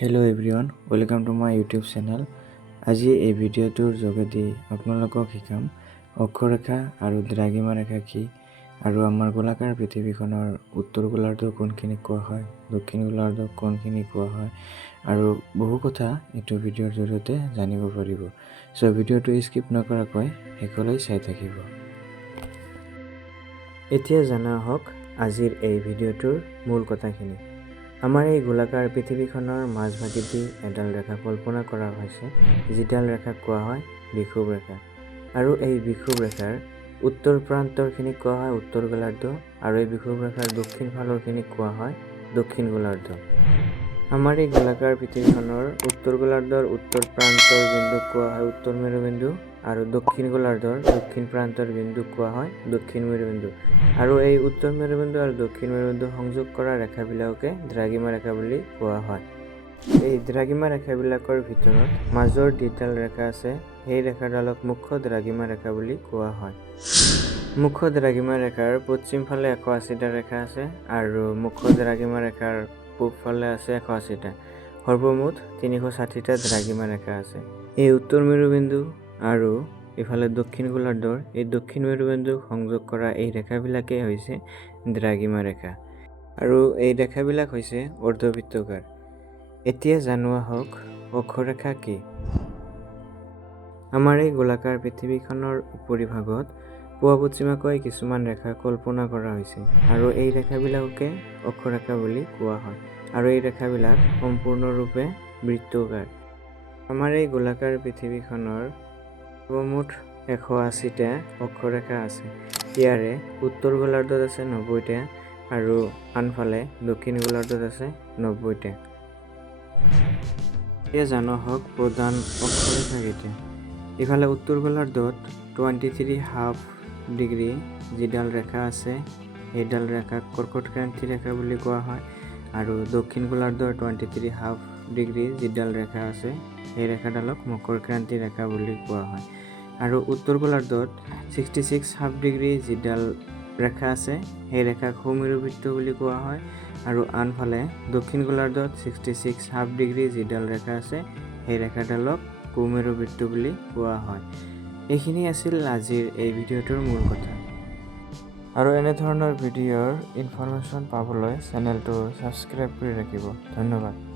Hello everyone, welcome to my YouTube channel. আজি এই ভিডিঅ'টোৰ যোগেদি আপোনালোকক শিকাম অক্ষৰেখা আৰু দ্ৰাঘিমা ৰেখা কি আৰু আমাৰ গোলাকাৰ পৃথিৱীখনৰ উত্তৰ গোলাৰ্ধ কোনখিনি কোৱা হয়, দক্ষিণ গোলাৰ্ধ কোনখিনি কোৱা হয় আৰু বহু কথা এইটো ভিডিঅ'ৰ জৰিয়তে জানিব পাৰিব। সো ভিডিঅ'টো স্কিপ নকৰাকৈ শেষলৈ চাই থাকিব। এতিয়া জানা হওক আজিৰ এই ভিডিঅ'টোৰ মূল কথাখিনি। আমাৰ এই গোলাকাৰ পৃথিৱীখনৰ মাজভাগেদি এডাল ৰেখা কল্পনা কৰা হৈছে, যিডাল ৰেখাক কোৱা হয় বিষুৱ ৰেখা। আৰু এই বিষুৱ ৰেখাৰ উত্তৰ প্ৰান্তৰখিনিক কোৱা হয় উত্তৰ গোলাৰ্ধ আৰু এই বিষুৱ ৰেখাৰ দক্ষিণ ফালৰখিনিক কোৱা হয় দক্ষিণ গোলাৰ্ধ। আমাৰ এই গোলাকাৰ পৃথিৱীখনৰ উত্তৰ গোলাৰ্ধৰ উত্তৰ প্ৰান্তৰ বিন্দুক কোৱা হয় উত্তৰ মেৰুবিন্দু আৰু দক্ষিণ গোলাৰ্ধৰ দক্ষিণ প্ৰান্তৰ বিন্দুক কোৱা হয় দক্ষিণ মেৰুবিন্দু। আৰু এই উত্তৰ মেৰুবিন্দু আৰু দক্ষিণ মেৰুবিন্দু সংযোগ কৰা ৰেখাবিলাককে দ্ৰাঘিমা ৰেখা বুলি কোৱা হয়। এই দ্ৰাঘিমা ৰেখাবিলাকৰ ভিতৰত মাজৰ যিডাল ৰেখা আছে সেই ৰেখাডালক মুখ্য দ্ৰাঘিমা ৰেখা বুলি কোৱা হয়। মুখ্য দ্ৰাঘিমা ৰেখাৰ পশ্চিম ফালে 180টা ৰেখা আছে আৰু মুখ্য দ্ৰাঘিমা ৰেখাৰ পূব ফালে আছে 180টা। সৰ্বমুঠ 360টা দ্ৰাঘিমা ৰেখা আছে। এই উত্তৰ মেৰুবিন্দু আৰু ইফালে দক্ষিণ গোলাৰ্ধৰ এই দক্ষিণ মেৰুবিন্দুক সংযোগ কৰা এই ৰেখাবিলাকে হৈছে দ্ৰাঘিমা ৰেখা আৰু এই ৰেখাবিলাক হৈছে অৰ্ধবৃত্তাকাৰ। এতিয়া জানোৱা হওক অক্ষৰেখা কি। আমাৰ এই গোলাকাৰ পৃথিৱীখনৰ উপৰিভাগত পুৱা পশ্চিমাকৈ কিছুমান ৰেখা কল্পনা কৰা হৈছে আৰু এই ৰেখাবিলাককে অক্ষৰেখা বুলি কোৱা হয় আৰু এই ৰেখাবিলাক সম্পূৰ্ণৰূপে বৃত্তাকাৰ। আমাৰ এই গোলাকাৰ পৃথিৱীখনৰ সৰ্বমুঠ 180টা অক্ষৰেখা আছে। ইয়াৰে উত্তৰ গোলাৰ্ধত আছে 90টা আৰু আনফালে দক্ষিণ গোলাৰ্ধত আছে 90টা। এতিয়া জানো হওক প্ৰধান অক্ষৰেখা কেইটা। ইফালে উত্তৰ গোলাৰ্ধত 23½ ডিগ্ৰী যিডাল ৰেখা আছে সেইডাল ৰেখাক কৰ্কটক্ৰান্তি ৰেখা বুলি কোৱা হয় আৰু দক্ষিণ গোলাৰ্ধৰ 23½ ডিগ্ৰী যিডাল ৰেখা আছে সেই ৰেখাডালক মকৰক্ৰান্তি ৰেখা বুলি কোৱা হয়। আৰু উত্তৰ গোলাৰ্ধত 66½ ডিগ্ৰী যিডাল ৰেখা আছে সেই ৰেখাক সুমেৰুবৃত্ত বুলি কোৱা হয় আৰু আনফালে দক্ষিণ গোলাৰ্ধত 66½ ডিগ্ৰী যিডাল ৰেখা আছে সেই ৰেখাডালক কুমেৰুবৃত্ত বুলি কোৱা হয়। এইখিনি আছিল আজিৰ এই ভিডিঅ'টোৰ মূল কথা। আৰু এনেধৰণৰ ভিডিঅ'ৰ ইনফৰমেশ্যন পাবলৈ চেনেলটো ছাবস্ক্ৰাইব কৰি ৰাখিব। ধন্যবাদ।